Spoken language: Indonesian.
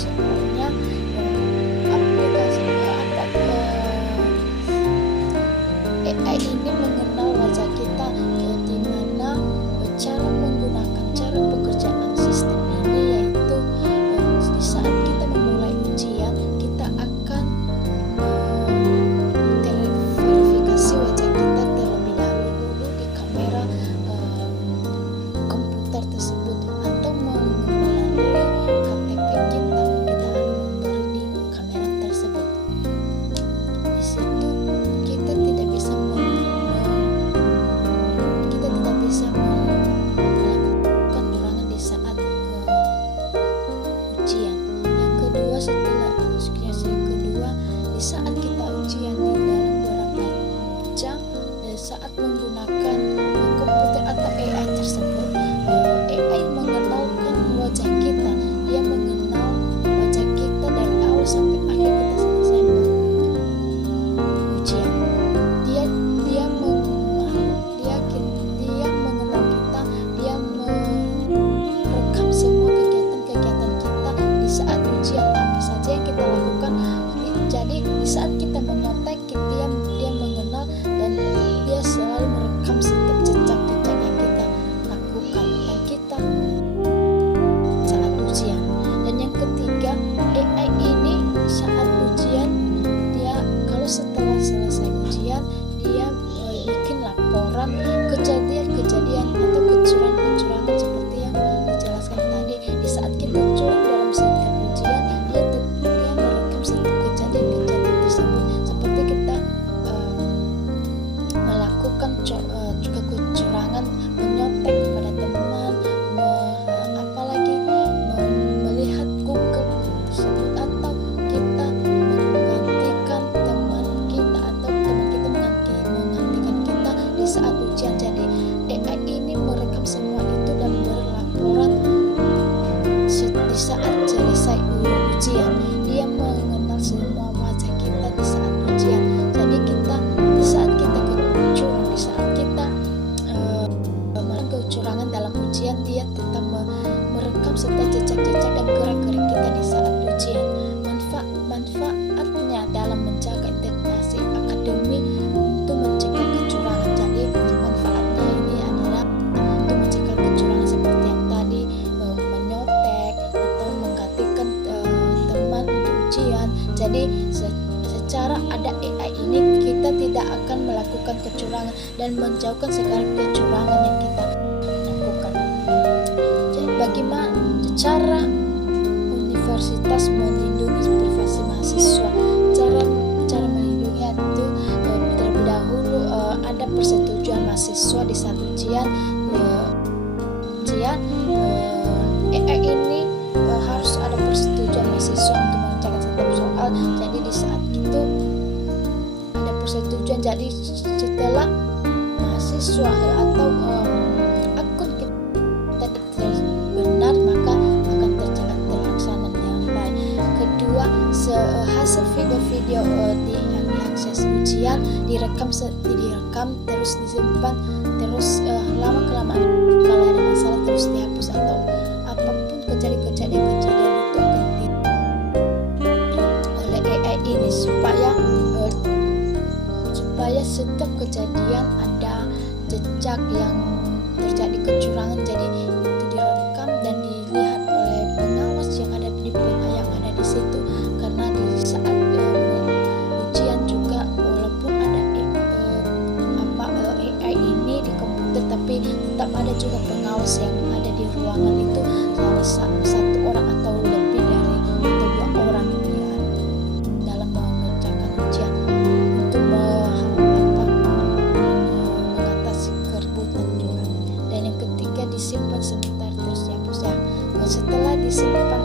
soalnya aplikasi AI ini mengenal wajah kita, di mana cara menggunakan cara pekerjaan sistem ini yaitu di saat kita memulai ujian kita akan verifikasi wajah kita terlebih dahulu di kamera komputer tersebut atau melalui KTP kita harus memberi di kamera tersebut. Di situ kita tidak bisa melakukan kurangan di saat ujian. Yang kedua, di saat kita ujian di dalam beberapa jam, dan saat menggunakan komputer atau AI tersebut, AI mengenalkan wajah kita. Dia mengenal wajah kita dari awal sampai akhir kita selesai ujian. Dia mengenal kita, dia merekam semua kegiatan-kegiatan kita di saat ujian, apa saja yang kita lakukan. Jadi di saat kita menyontek, dia mengenal dan dia selalu merekam setiap jejak-jejak yang kita lakukan dan kita saat ujian. Dan yang ketiga, AI ini saat ujian, dia kalau setelah selesai ujian dia bikin laporan kejadian-kejadian atau kecurangan-kecurangan seperti yang dijelaskan tadi. Di saat kita curang dalam setiap ujian, dia merekam setiap kejadian-kejadian tersebut, seperti kita melakukan kecurangan, menyontek kepada teman, apalagi melihat Google tersebut, atau kita menggantikan teman kita atau teman kita menggantikan kita di saat ujian. Jadi AI ini merekam semua itu dan berlaporan di saat selesai ujian. Dia mengenal semua wajah kita di saat ujian. Jadi di saat kita curang, di saat kita melakukan kecurangan dalam ujian, dia tetap merekam serta jejak-jejak dan gerak-gerik kita di saat ujian. Manfaatnya dalam menjaga integrasi akademik untuk mencegah kecurangan. Jadi manfaatnya ini adalah untuk mencegah kecurangan seperti yang tadi, menyontek atau menggantikan teman untuk ujian. Jadi secara ada AI ini kita tidak akan melakukan kecurangan dan menjauhkan segala kecurangan yang kita lakukan. Jadi bagaimana cara universitas melindungi privasi mahasiswa? Cara melindungi itu terlebih dahulu ada persetujuan mahasiswa di saat ujian. AI ini harus ada persetujuan mahasiswa untuk mengerjakan setiap soal. Jadi di saat itu ada persetujuan. Jadi setelah mahasiswa atau akun kita benar, maka akan terlaksana dengan baik. Kedua, hasil video-video yang diakses ujian direkam terus disimpan, terus lama-kelamaan kalau ada masalah terus dihapus, atau apapun kejadian-kejadian itu akan oleh AI ini supaya setiap kejadian ada jejak yang terjadi kecurangan. Jadi itu direkam dan dilihat oleh pengawas yang ada di situ. Karena di saat ujian juga, walaupun ada AI ini di komputer, tapi tetap ada juga pengawas yang ada di ruangan itu, salah satu orang atau lebih dari atau 2 orang ya, dalam mengerjakan ujian untuk mengatasi kerebutan juga. Dan yang ketiga, disimpan sebentar terus dihapus ya. Setelah disimpan